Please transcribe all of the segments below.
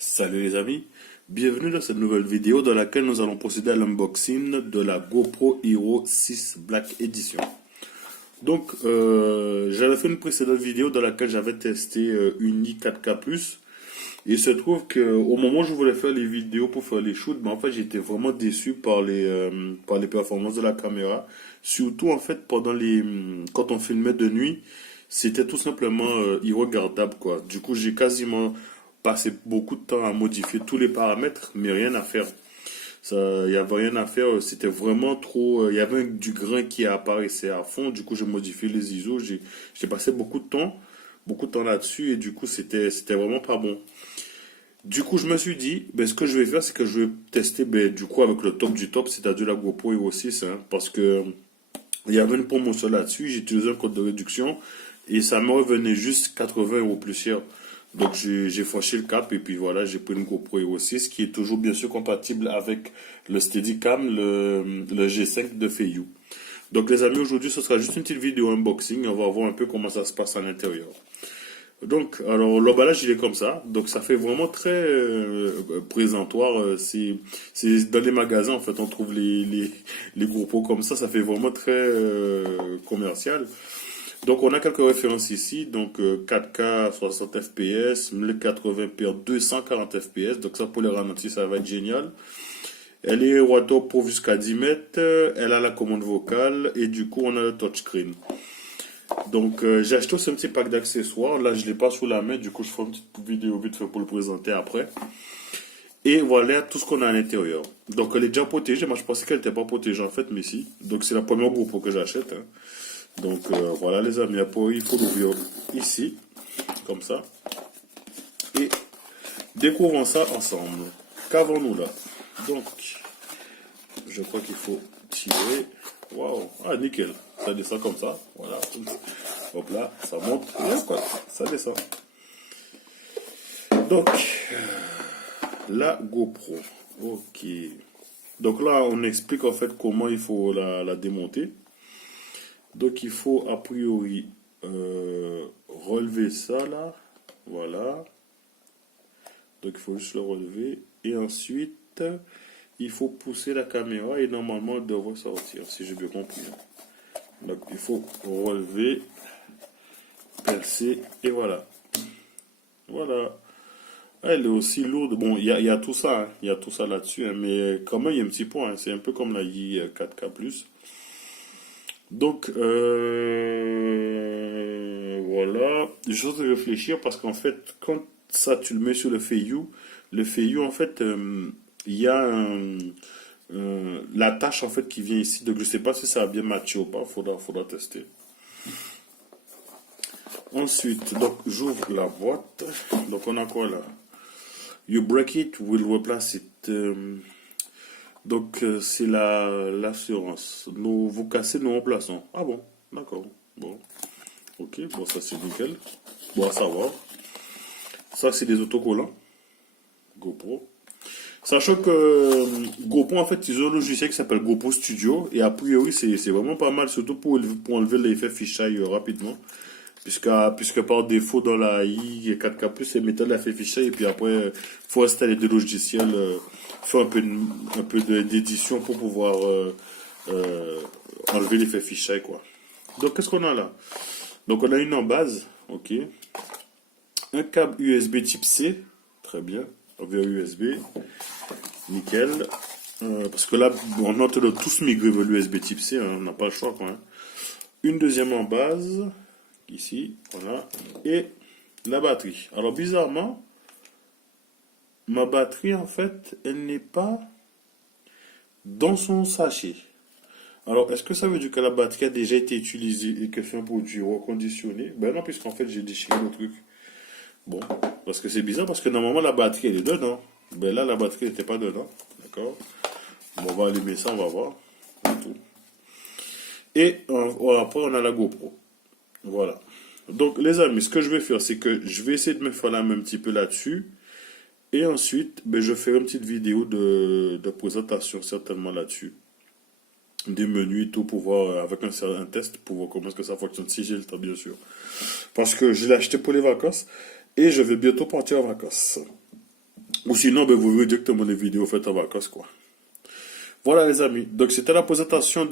Salut les amis, bienvenue dans cette nouvelle vidéo dans laquelle nous allons procéder à l'unboxing de la GoPro Hero 6 Black Edition. Donc, j'avais fait une précédente vidéo dans laquelle j'avais testé une i4K+. Et il se trouve qu'au moment où je voulais faire les vidéos pour faire les shoots, en fait j'étais vraiment déçu par les performances de la caméra. Surtout en fait quand on filmait de nuit, c'était tout simplement irregardable quoi. Du coup j'ai quasiment passé beaucoup de temps à modifier tous les paramètres, mais rien à faire. Ça, il y avait rien à faire, c'était vraiment trop. Il y avait du grain qui apparaissait à fond. Du coup j'ai modifié les ISO, j'ai passé beaucoup de temps là-dessus et du coup c'était vraiment pas bon. Du coup, je me suis dit, ce que je vais faire, c'est que je vais tester, du coup, avec le top du top, c'est-à-dire la GoPro Hero 6, hein, parce que il y avait une promotion là-dessus, j'ai utilisé un code de réduction, et ça me revenait juste 80 € plus cher. Donc, j'ai franchi le cap, et puis voilà, j'ai pris une GoPro Hero 6, qui est toujours, bien sûr, compatible avec le Steadicam, le G5 de Feiyu. Donc, les amis, aujourd'hui, ce sera juste une petite vidéo unboxing, on va voir un peu comment ça se passe à l'intérieur. Donc, alors l'emballage il est comme ça, donc ça fait vraiment très présentoir. C'est dans les magasins en fait on trouve les gros pots comme ça fait vraiment très commercial. Donc on a quelques références ici, donc 4K 60 fps, 1080p 240 fps, donc ça pour les ralentis ça va être génial. Elle est water pour jusqu'à 10 mètres, elle a la commande vocale et du coup on a le touchscreen. Donc j'ai acheté aussi un petit pack d'accessoires. Là je l'ai pas sous la main, du coup je ferai une petite vidéo vite fait pour le présenter après. Et voilà tout ce qu'on a à l'intérieur. Donc elle est déjà protégée, moi je pensais qu'elle n'était pas protégée en fait, mais si. Donc c'est la première GoPro que j'achète. Hein. Donc voilà les amis, après il faut l'ouvrir ici, comme ça. Et découvrons ça ensemble. Qu'avons-nous là? Donc je crois qu'il faut tirer. Waouh, ah nickel, ça descend comme ça, voilà. Hop là, ça monte, bien quoi, ça descend. Donc, la GoPro, ok. Donc là, on explique en fait comment il faut la démonter. Donc il faut a priori relever ça là, voilà. Donc il faut juste le relever et ensuite il faut pousser la caméra et normalement elle devrait sortir si j'ai bien compris. Donc il faut relever, percer et voilà. Voilà. Elle est aussi lourde. Bon, il y a tout ça, hein. Il y a tout ça là-dessus, hein, mais quand même il y a un petit point. Hein. C'est un peu comme la i4K+. Donc voilà. J'ose réfléchir parce qu'en fait quand ça tu le mets sur le Feiyu en fait il y a la tâche en fait qui vient ici. Donc je sais pas si ça a bien matché ou pas. Faudra tester. Ensuite, donc j'ouvre la boîte. Donc on a quoi là? You break it, we'll replace it. Donc c'est l'assurance. Vous cassez, nous remplaçons. Ah bon, d'accord. Bon, ok, bon ça c'est nickel. Bon à savoir. Ça c'est des autocollants. GoPro. Sachant que GoPro en fait ils ont un logiciel qui s'appelle GoPro Studio et a priori c'est vraiment pas mal, surtout pour enlever l'effet fisheye rapidement. Puisque par défaut dans la i4K+, c'est mettre l'effet fisheye et puis après faut installer des logiciels, faire un peu d'édition pour pouvoir enlever l'effet fisheye quoi. Donc qu'est-ce qu'on a là? Donc on a une en base, ok. Un câble USB type C, très bien, vers USB, nickel. Parce que là, on note de tous migrer vers l'USB type C, hein, on n'a pas le choix quoi. Hein. Une deuxième en base, ici, voilà, et la batterie. Alors bizarrement, ma batterie en fait, elle n'est pas dans son sachet. Alors est-ce que ça veut dire que la batterie a déjà été utilisée et que c'est un produit reconditionné? Ben non, puisqu'en fait j'ai déchiré le truc. Bon, parce que c'est bizarre, parce que normalement la batterie elle est dedans. Ben là la batterie n'était pas dedans, d'accord. Bon, on va allumer ça, on va voir. Et après on a la GoPro. Voilà. Donc les amis, ce que je vais faire, c'est que je vais essayer de me faire la main un petit peu là-dessus. Et ensuite, je ferai une petite vidéo de présentation certainement là-dessus. Des menus et tout pour voir, avec un test, pour voir comment est-ce que ça fonctionne, si j'ai le temps bien sûr. Parce que je l'ai acheté pour les vacances et je vais bientôt partir en vacances. Ou sinon, ben, vous verrez directement les vidéos faites en vacances, quoi. Voilà les amis, donc c'était la présentation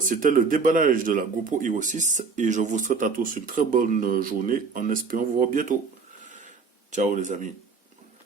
c'était le déballage de la GoPro Hero 6 et je vous souhaite à tous une très bonne journée en espérant vous voir bientôt. Ciao les amis.